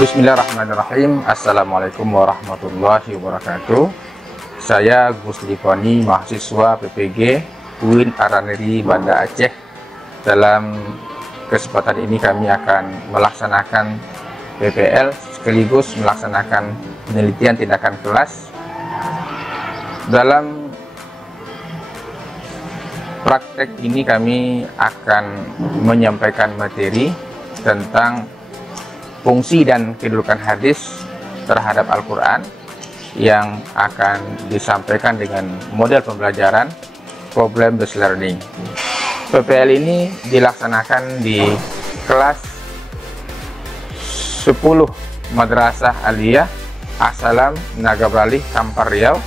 Bismillahirrahmanirrahim. Assalamualaikum warahmatullahi wabarakatuh. Saya Gus Liponi, mahasiswa PPG UIN Araniri Banda Aceh. Dalam kesempatan ini kami akan melaksanakan PPL sekaligus melaksanakan penelitian tindakan kelas. Dalam praktek ini kami akan menyampaikan materi tentang fungsi dan kedudukan hadis terhadap Al-Quran yang akan disampaikan dengan model pembelajaran problem based learning. PPL ini dilaksanakan di kelas 10 Madrasah Aliyah Assalam Nagabralih Kampar Riau,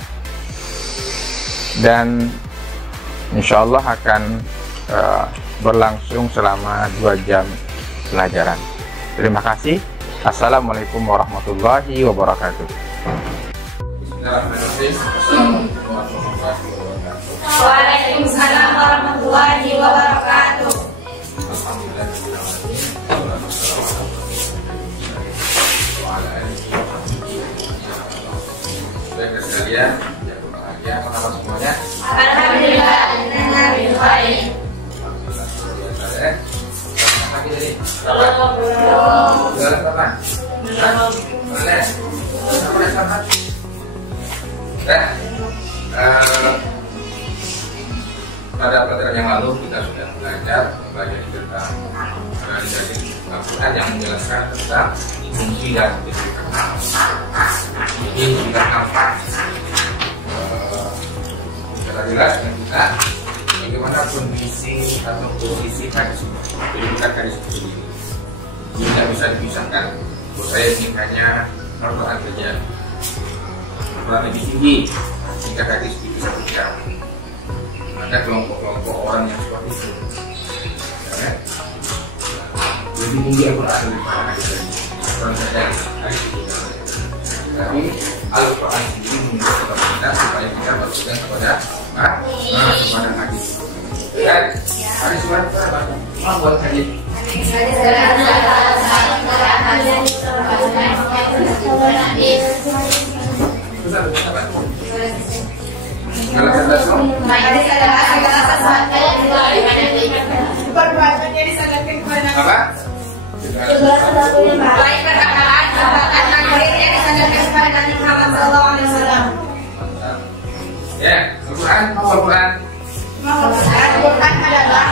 dan insya Allah akan berlangsung selama 2 jam pelajaran. Terima kasih. Assalamualaikum warahmatullahi wabarakatuh. Waalaikumsalam warahmatullahi wabarakatuh. Baik sekalian, yang berbahagia, apa kabar semuanya? Alhamdulillah, inna bil khair. Pada pelajaran yang lalu kita sudah belajar tentang analisasi Al-Quran yang menjelaskan tentang fungsi dan kedudukan. Ini kita nampak secara jelas dan kita bagaimana kondisi atau posisi hadis kedudukan hadis itu tidak bisa dipisahkan. Menurut saya ini hanya Al-Quran saja. Al-Quran lebih tinggi jika hadis dipisah-pisah. Ada kelompok-kelompok orang yang seperti itu, ya, lebih tinggi Al-Quran daripada hadis tadi. Al-Quran saja hadis itu. Tapi Al-Quran sendiri menunjukkan kita supaya kita berpegang kepada hadis. Ya, hadis apa? Mau buat hadis. Ya, Al-Quran, Al-Quran adalah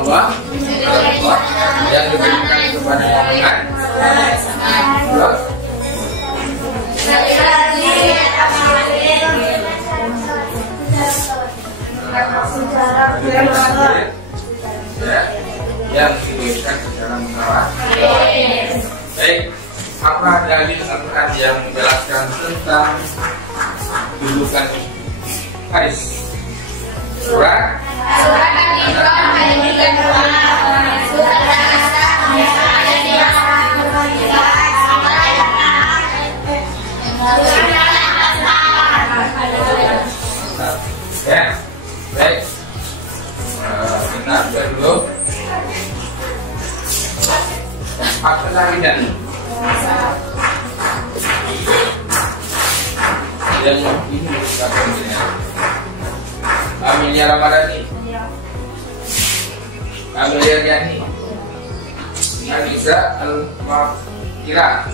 Allah yang diberikan kepada Tuhan. Yang diberikan secara mutlak. Baik, apa dalil Al-Quran yang menjelaskan tentang kedudukan hadis? Surah Al-Imran ayat 32, surah Al-Nisa ayat 5. Ya, baik. Kita ambil dulu. Akhlaknya yang ini kita Amelia Ramadhani, Amelia Yani, Anissa Al-Mafkira,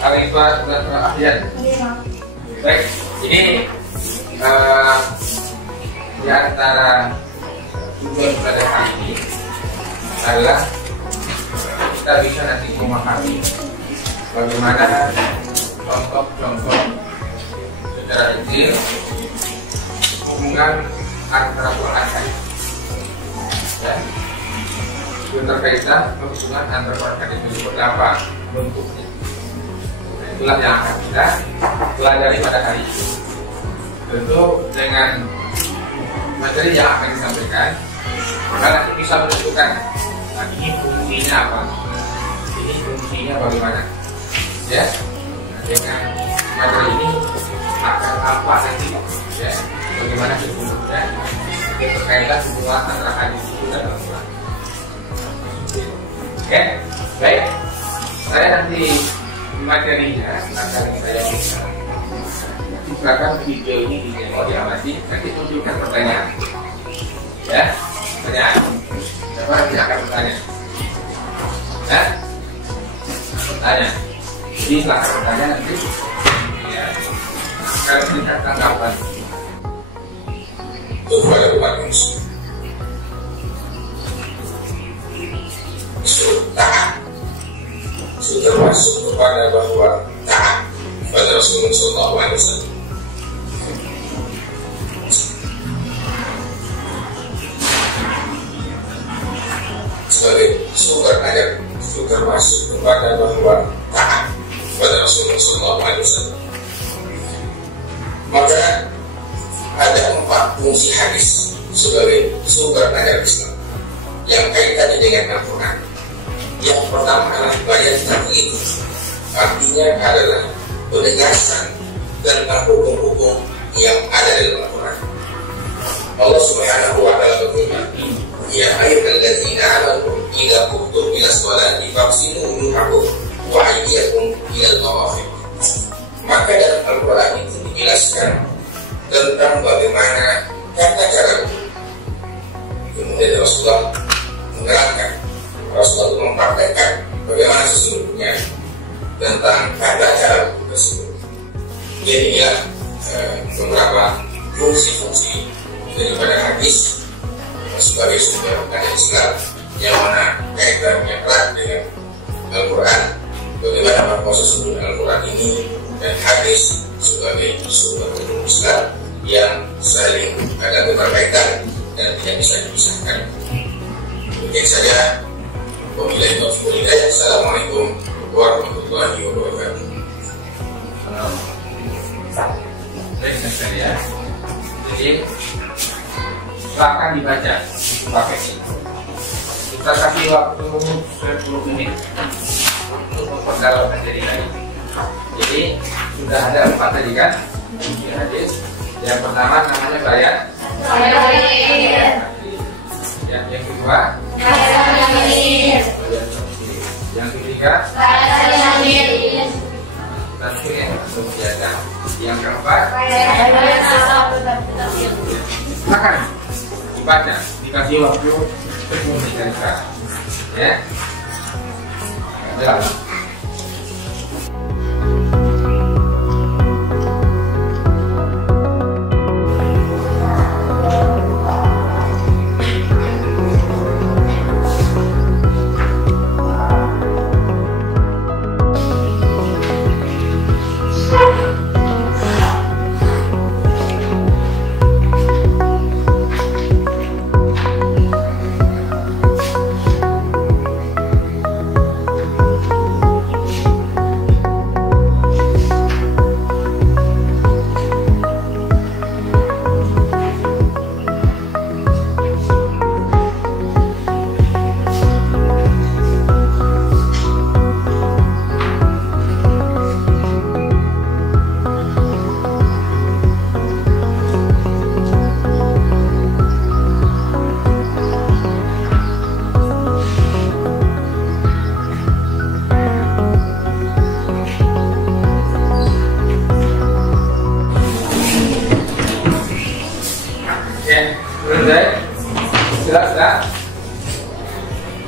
Arifah Ahyan. Baik, ini di antara tujuan pada hari ini adalah kita bisa nanti memahami bagaimana contoh-contoh secara detail hubungan antara Quran hadis, ya, berkaitan hubungan antara Quran hadis itu seperti apa bentuknya. Itulah yang akan kita pelajari pada hari ini. Tentu dengan materi yang akan disampaikan, maka nanti bisa menentukan ini fungsinya apa, ini fungsinya bagaimana, ya. Dengan materi ini akan apa nanti, ya, bagaimana sebetulnya berkaitan hubungan antara hadis dan Al-Quran. Oke, baik. Saya nanti materinya akan saya bisa. Silakan video ini mau diamati, nanti tunjukkan pertanyaan. Ya, pertanyaan. Coba silakan bertanya. Ya, bertanya. Jadi silakan bertanya nanti. Ya, akan berikan tanggapan. Kepada umat muslim, taat sudah masuk kepada bahwa taat pada Rasulullah SAW. Sebagai sumber ayat sudah masuk kepada bahwa taat pada Rasulullah SAW. Maka ada 4 fungsi hadis sebagai sumber ayat Islam yang kaitannya dengan Al-Quran. Yang pertama adalah bayan taklid, artinya adalah penegasan tentang hukum-hukum yang ada dalam Al-Quran. Allah Subhanahu wa Ta'ala berfirman, "Ya ayyuhalladzina amanu idza qumtum ila sholati faghsilu wujuhakum wa aydiyakum ila al-marafiq." Maka dalam Al-Quran itu dijelaskan tentang bagaimana tata cara wudhu. Kemudian Rasulullah menerangkan, Rasulullah itu mempraktekkan bagaimana sesungguhnya tentang tata cara wudhu tersebut. Jadi inilah beberapa fungsi-fungsi daripada hadis sebagai sumber agama Islam yang mana kaitannya erat dengan Al-Quran. Bagaimana proses sesungguhnya Al-Quran ini dan hadis sebagai sumber hukum Islam yang saling ada keterkaitan dan tidak bisa dipisahkan. Demikian saja. Wabillahi taufiq wal hidayah. Assalamualaikum warahmatullahi wabarakatuh. Baik, ya. Jadi silakan dibaca pakai ini. Kita kasih waktu 10 menit untuk memperdalam materi lagi. Jadi sudah ada 4 tadi kan di hadis. Yang pertama namanya bayan. Yang kedua yang ketiga yang keempat silakan dibaca, dikasih waktu 10 menit dari sekarang. Ya. Jelas.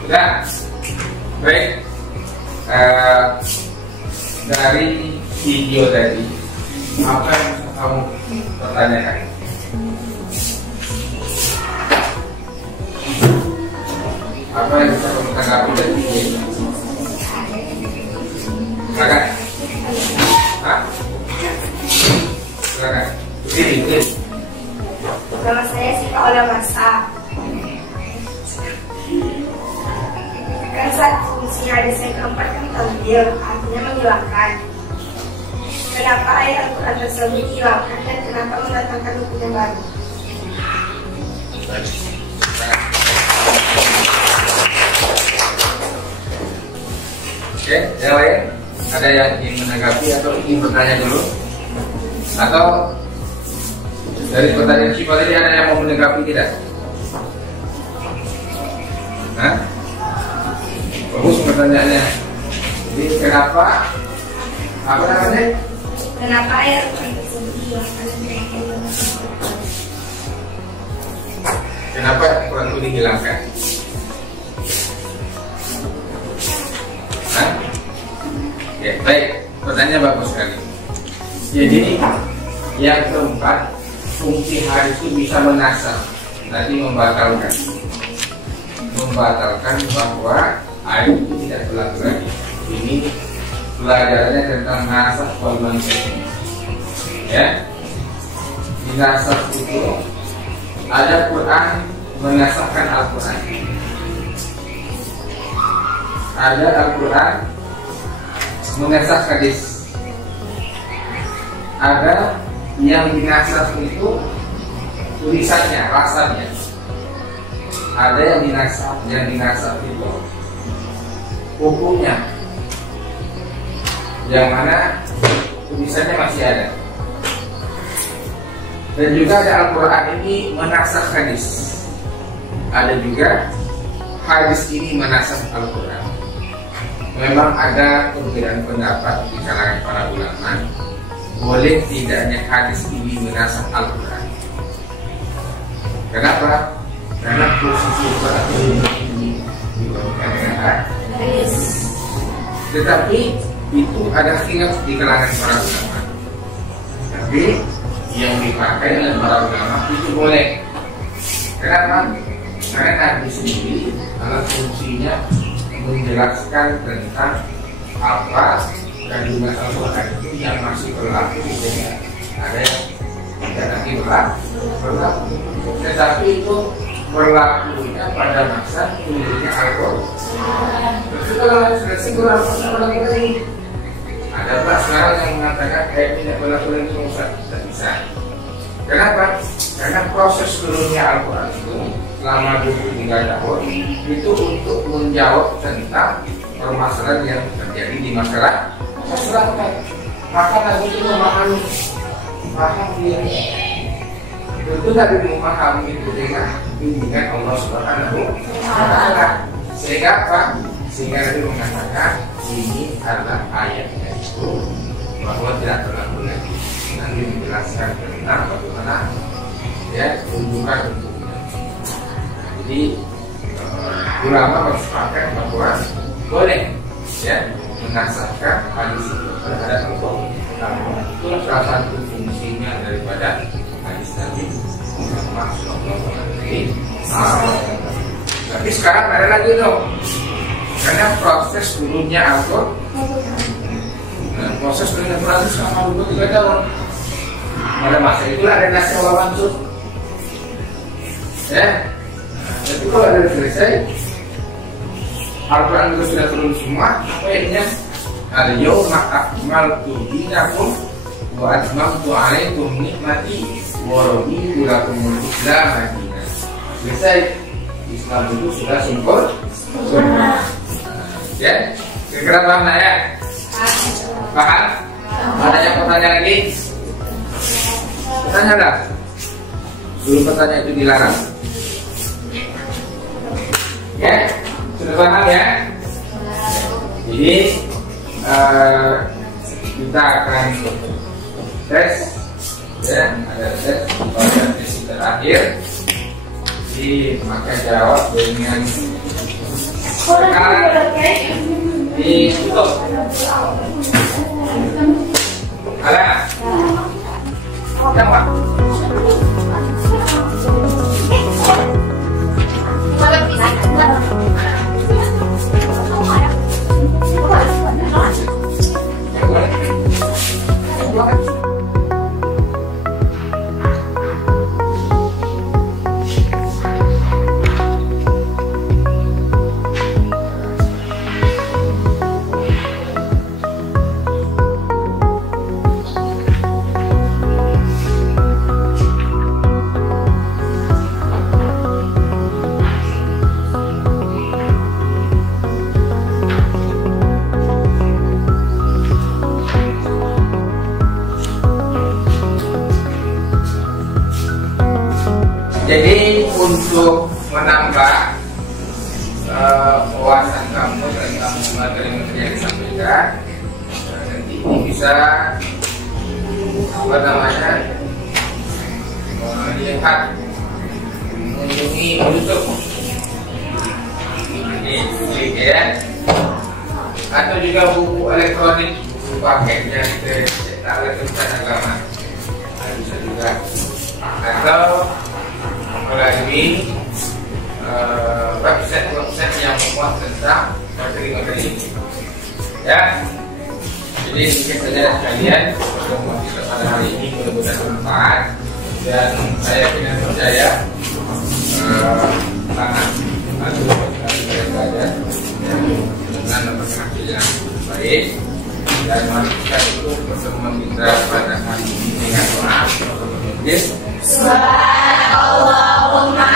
Sudah. Baik. Dari video tadi, apa yang kamu pertanyakan? Apa yang bisa kamu tanggapi dari video ini? Silakan. Hah? Silakan. Ini. Nama saya Sita Ola Masa. Kan saat fungsi hadis yang keempat kan tampil, artinya menghilangkan. Kenapa ayat Al-Quran tersebut dihilangkan dan kenapa mendatangkan hukum yang baru? Oke, yang lain ada yang ingin menanggapi atau ingin bertanya dulu? Atau dari pertanyaan Syifa tadi ada yang mau menanggapi tidak? Hah? Bagus pertanyaannya. Jadi kenapa? Apa namanya? Kenapa ayat Al-Quran tersebut dihilangkan dan mereka yang Kenapa Al-Quran itu dihilangkan? Hah? Ya, baik. Pertanyaan bagus sekali. Jadi yang keempat, fungsi hadis itu bisa menasab, nanti membatalkan bahwa ayat itu tidak berlaku lagi. Ini pelajarannya tentang nasab wal mansukh. Ya, di nasab itu ada Quran menasabkan Al-Quran, ada Al-Quran menasab hadis, ada yang dinasab itu tulisannya, rasanya, ada yang dinasab itu hukumnya, yang mana tulisannya masih ada. Dan juga ada Al-Quran ini menasab hadis, ada juga hadis ini menasab Al-Quran. Memang ada perbedaan pendapat di kalangan para ulama, boleh tidaknya hadis ini menasab Al-Quran. Kenapa? Karena posisi Al-Quran ini dibandingkan dengan hadis. Tetapi itu ada khilaf di kalangan para ulama. Tapi yang dipakai oleh para ulama itu boleh. Kenapa? Karena hadis ini adalah fungsinya menjelaskan tentang apa kandungan Al-Quran itu yang masih berlaku, ada yang tidak lagi berlaku. Tetapi itu berlakunya pada masa turunnya Al-Quran. Terus kalau selesai Al-Quran ini ada pak sekarang yang mengatakan kayak tidak berlaku lagi, tidak bisa. Kenapa? Karena proses turunnya Al-Quran itu selama 23 tahun itu untuk menjawab tentang permasalahan yang terjadi di masyarakat. Maka Nabi itu memahami, paham dia. Tentu Nabi memahami itu dengan bimbingan Allah Subhanahu wa Ta'ala. Sehingga apa? Sehingga Nabi mengatakan ini adalah ayatnya itu bahwa tidak berlaku lagi. Nanti menjelaskan tentang bagaimana ya tunjukkan bentuknya. Jadi ulama bersepakat bahwa boleh ya menasabkan hadis itu terhadap Al-Quran. Itu salah satu fungsinya daripada hadis Nabi Muhammad SAW. Tapi sekarang ada lagi dong, karena proses turunnya Al-Quran, proses turunnya Al-Quran itu selama 23 tahun. Pada masa itulah ada nasab wal mansukh. Ya, tapi kalau ada selesai Al-Quran itu sudah turun semua, apa intinya? Al-yawma akmaltu dinakum wa atmamtu alaikum nikmati wa raditu lakumul Islam dinan. Selesai, Islam itu sudah sempurna. Ya, kira-kira paham ya? Paham? Ada yang bertanya lagi? Bertanya dah. Dulu bertanya itu dilarang. Ya, sudah paham ya? Jadi kita akan tes, ya, ada tes pada sesi terakhir. Jadi maka jawab dengan sekarang ditutup. Ada? Siapa? Jadi untuk menambah juga nanti ini bisa melihat, mengunjungi YouTube ini klik ya, atau juga buku elektronik, buku paketnya kita cetak oleh Kementerian Agama bisa juga, atau melalui website yang memuat tentang materi-materi ini ya. Jadi mungkin saja sekalian pertemuan kita pada hari ini mudah-mudahan bermanfaat, dan saya dengan percaya sangat belajar dengan hasil yang baik, dan mari kita tutup pertemuan kita pada hari ini dengan doa. Subhanallahumma